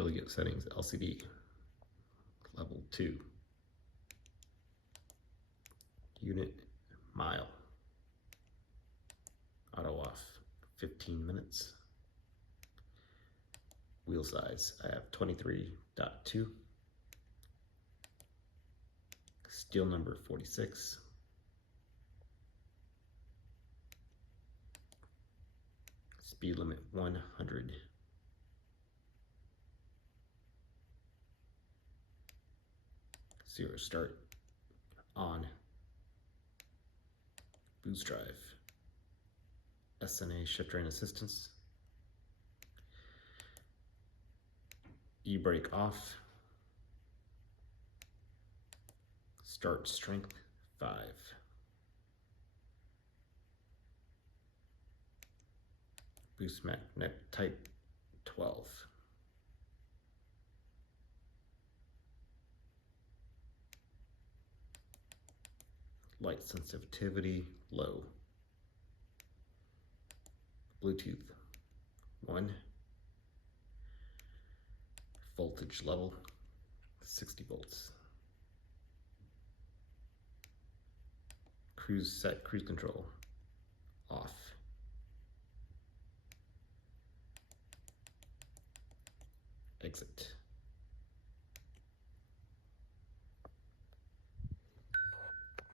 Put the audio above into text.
affiliate settings, LCD, level 2. Unit, mile. Auto off, 15 minutes. Wheel size, I have 23.2. Steel number 46. Speed limit 100. Zero start, on. Boost drive. SNA shift drain assistance. E-brake off. Start strength 5. Boost magnet type 12. Light sensitivity low. Bluetooth 1. Voltage level 60 volts. Cruise control off. Exit.